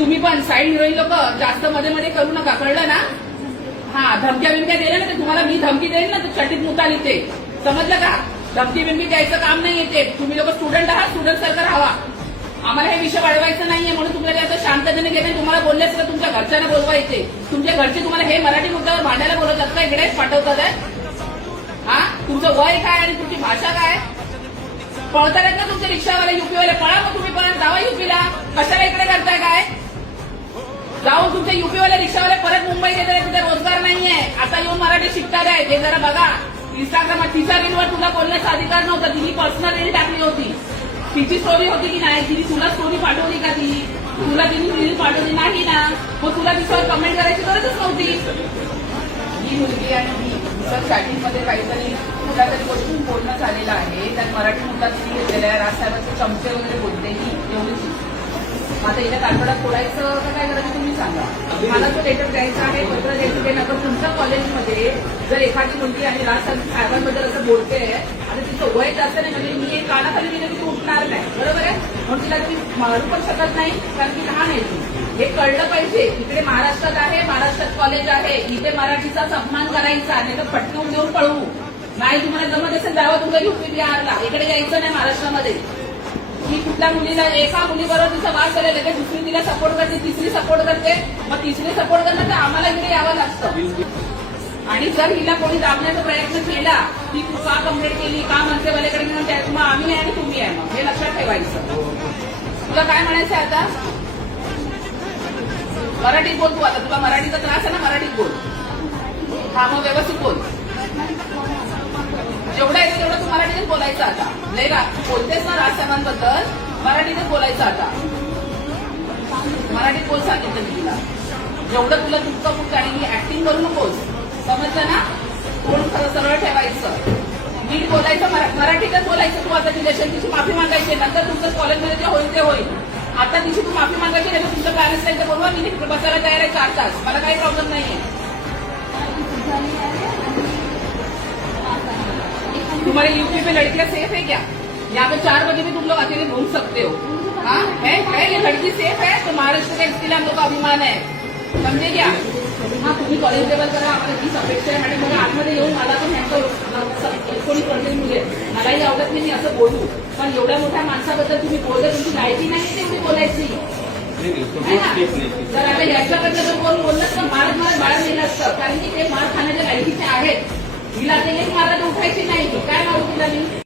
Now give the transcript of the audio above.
तुम्ही पण side heroine लोक जास्त मध्ये मध्ये करू नका, कळलं ना? हा, धमक्या बिमक्या दिल्या ना, तर तुम्हाला मी धमकी देईन ना, तर चटीत मुताल इथे, समजलं का? धमकी बिमकी द्यायचं काम नाही येते. तुम्ही लोक स्टुडंट आहात, स्टुडंट सारखं राहा. आम्हाला हे विषय वाढवायचं नाहीये, म्हणून तुम्हाला आता शांततेने घेते. तुम्हाला बोलल्यास तर तुमच्या घरच्यांना बोलवा येते. तुमच्या घरचे तुम्हाला हे मराठी मुद्द्यावर भांडायला बोलवतात का? इकडे पाठवतात आहे. हा, तुमचं वय काय आणि तुमची भाषा काय? पळतात ना तुमचे रिक्षावाले, युपीवाले. पळा मग तुम्ही परत जावा युपीला. कशाला इकडे करताय काय? जाऊन तुमच्या युपीवाले रिक्षावाले परत मुंबईत येतात, तिथे रोजगार नाहीये. आता येऊन मराठी शिकतात आहे, हे जरा बघा. इंस्टाग्राम तिच्या रीलवर तुला बोलण्याचा अधिकार नव्हता. तिने पर्सनल रील टाकली होती. तिची स्टोरी होती की नाही? तिने तुला स्टोरी पाठवली का? तुला तिने रील पाठवली नाही ना? मग तुला तिच्यावर कमेंट करायची गरजच नव्हती. ही मुलगी आणि मी चॅटिंगमध्ये काहीतरी कुठल्यातरी गोष्टी बोलणं झालेलं आहे. त्यात मराठी मुद्दा तिने घेतलेला आहे. राजसाहेबांचे चमचे वगैरे बोलते ही एवढीच. आता हिला काठवड्यात फोडायचं का काय करायचं तुम्ही सांगा. मला तो लेटर द्यायचा आहे, पत्र द्यायचं आहे. नंतर तुमच्या कॉलेजमध्ये जर एखादी मुलगी आणि राजसाहेबांबद्दल असं बोलते आणि तिचं वय जास्त नाही, म्हणजे मी एक कानाखाली दिलं की तू उठणार नाही, बरोबर आहे? म्हणून तिला तुम्ही मारू पण शकत नाही, कारण की लहान आहे ती. हे कळलं पाहिजे. इकडे महाराष्ट्रात आहे, महाराष्ट्रात कॉलेज आहे, इथे मराठीचा अपमान करायचा, नाही तर पटकून देऊन पळवू. नाही तुम्हाला जमत असेल जावं तुमच्या युपी बिहारला, इकडे यायचं नाही महाराष्ट्रामध्ये. की कुठल्या मुलीला एका मुलीबरोबर तिचा वाद झालेला आहे, दुसरी तिला सपोर्ट करते, तिसरी सपोर्ट करते, मग तिसरी सपोर्ट करणं तर आम्हाला इकडे यावं लागतं. आणि जर हिला कोणी दाबण्याचा प्रयत्न केला की तू का कंप्लेंट केली, का मनसेवाल्याकडे घेऊन, मग आम्ही आहे आणि तुम्ही आहे. मग हे लक्षात ठेवायचं. तुला काय म्हणायचं आहे आता? मराठीत बोल तू. आता तुला मराठीचा त्रास आहे ना, मराठीत बोल. हा, मग व्यवस्थित बोल. जेवढं आहे तेवढं तू मराठीतच बोलायचं आता. नाही का बोलतेस ना राजसाहेबांबद्दल, मराठीतच बोलायचं आता. मराठीत बोल सांगितलं मी तुला. जेवढं तुला तुटकं फुटतं आणि ऍक्टिंग करू नकोस, समजलं ना? तोंड खरं सरळ ठेवायचं, नीट बोलायचं, मराठीतच बोलायचं. तू आता तिच्याशी तिची माफी मागायची, नंतर तुमचं कॉलेजमध्ये जे होईल ते होईल. आता तिची तू माफी मागायची नाही तर तुमचं पॅरेंट्स नाही तर बोलवा, मी बसायला तयार आहे 4 तास, मला काही प्रॉब्लेम नाहीये. तुम्हारे यूपी में लड़कियां सेफ है क्या? यहाँ पे 4 बजे भी तुम लोग अकेले घूम सकते हो. हाँ है ये लड़की सेफ है तो महाराष्ट्र का इसके लिए हम लोग का अभिमान है, समझे क्या? हाँ, तुम्ही कॉलेज लेवल करा, आम्हाला तीच अपेक्षा आहे. आणि मग आतमध्ये येऊन मला पण ह्यांचं कोणी पडले मुले मलाही आवडत नाही मी असं बोलू, पण एवढ्या मोठ्या माणसाबद्दल तुम्ही बोलता, तुमची लायकी नाही तेवढी बोलायची. तर आता याच्याकडनं जर कोण बोललं तर मारत बाळा नेलं असतं, कारण की ते मार खाण्याच्या लायकीचे आहेत. हिला ते एक मारायला उठायची नाही. काय मारू तिला मी?